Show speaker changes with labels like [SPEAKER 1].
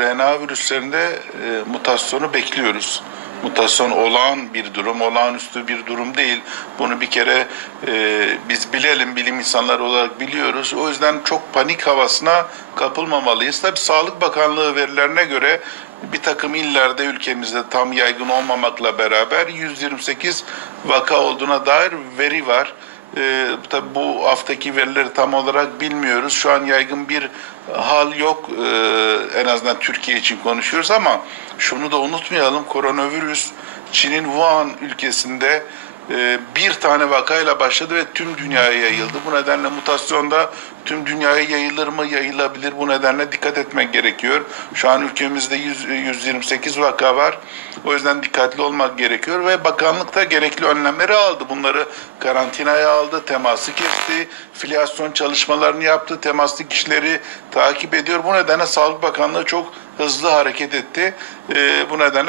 [SPEAKER 1] RNA virüslerinde e, mutasyonu bekliyoruz. Mutasyon olağan bir durum, olağanüstü bir durum değil. Bunu bir kere e, biz bilelim, bilim insanları olarak biliyoruz. O yüzden çok panik havasına kapılmamalıyız. Tabii Sağlık Bakanlığı verilerine göre bir takım illerde ülkemizde tam yaygın olmamakla beraber 128 vaka olduğuna dair veri var. Ee, tabii bu haftaki verileri tam olarak bilmiyoruz. Şu an yaygın bir hal yok. Ee, en azından Türkiye için konuşuyoruz ama şunu da unutmayalım. Koronavirüs Çin'in Wuhan ülkesinde bir tane vakayla başladı ve tüm dünyaya yayıldı. Bu nedenle mutasyonda tüm dünyaya yayılır mı, yayılabilir. Bu nedenle dikkat etmek gerekiyor. Şu an ülkemizde 100, 128 vaka var. O yüzden dikkatli olmak gerekiyor ve bakanlık da gerekli önlemleri aldı. Bunları karantinaya aldı, teması kesti, filyasyon çalışmalarını yaptı, temaslı kişileri takip ediyor. Bu nedenle Sağlık Bakanlığı çok hızlı hareket etti. Ee, bu nedenle